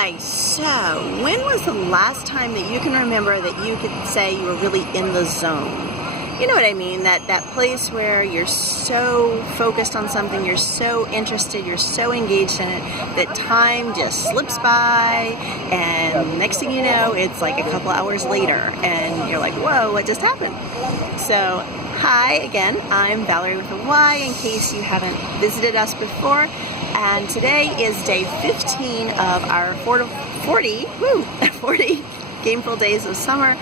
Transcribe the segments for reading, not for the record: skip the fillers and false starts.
Hi, so when was the last time that you can remember that you could say you were really in the zone? You know what I mean, that place where you're so focused on something, you're so interested, you're so engaged in it, that time just slips by, and next thing you know, it's like a couple hours later, and you're like, whoa, what just happened? So, hi again, I'm Valerie with a Y, in case you haven't visited us before, and today is day 15 of our 40 Gameful Days of Summer,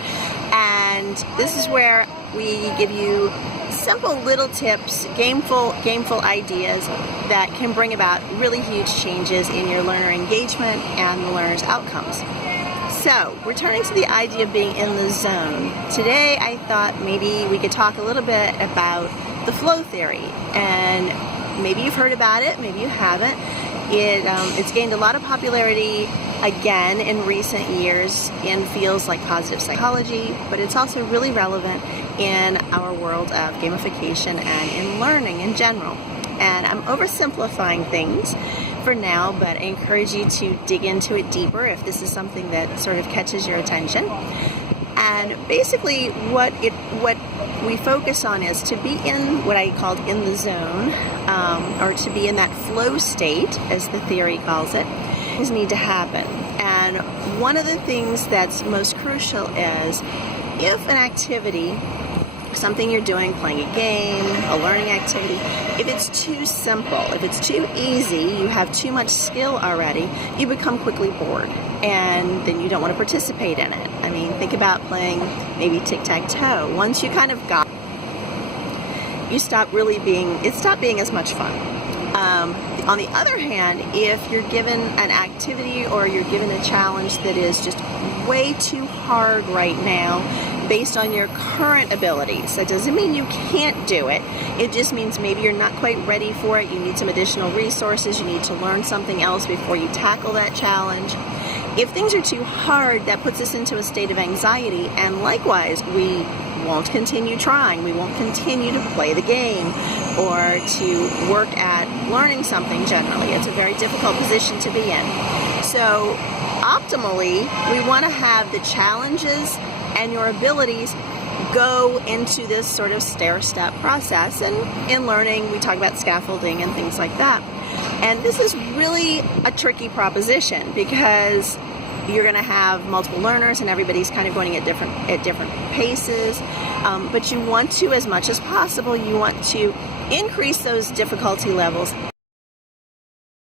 and this is where we give you simple little tips, gameful ideas that can bring about really huge changes in your learner engagement and the learner's outcomes. So, returning to the idea of being in the zone, today I thought maybe we could talk a little bit about the flow theory, and maybe you've heard about it, maybe you haven't. It's gained a lot of popularity again in recent years in fields like positive psychology, but it's also really relevant in our world of gamification and in learning in general. And I'm oversimplifying things for now, but I encourage you to dig into it deeper if this is something that sort of catches your attention. And basically what we focus on is to be in what I called in the zone, or to be in that flow state, as the theory calls it, things need to happen. And one of the things that's most crucial is if an activity, something you're doing, playing a game, a learning activity, if it's too simple, if it's too easy, you have too much skill already, you become quickly bored, and then you don't want to participate in it. I mean, think about playing maybe tic-tac-toe. Once you kind of got it, it stopped being as much fun. On the other hand, if you're given an activity or you're given a challenge that is just way too hard right now based on your current abilities, that doesn't mean you can't do it. It just means maybe you're not quite ready for it. You need some additional resources. You need to learn something else before you tackle that challenge. If things are too hard, that puts us into a state of anxiety, and likewise, we won't continue trying. We won't continue to play the game or to work at learning something generally. It's a very difficult position to be in. So optimally, we want to have the challenges and your abilities go into this sort of stair-step process. And in learning, we talk about scaffolding and things like that. And this is really a tricky proposition because you're going to have multiple learners and everybody's kind of going at different paces. But you want to, as much as possible, you want to increase those difficulty levels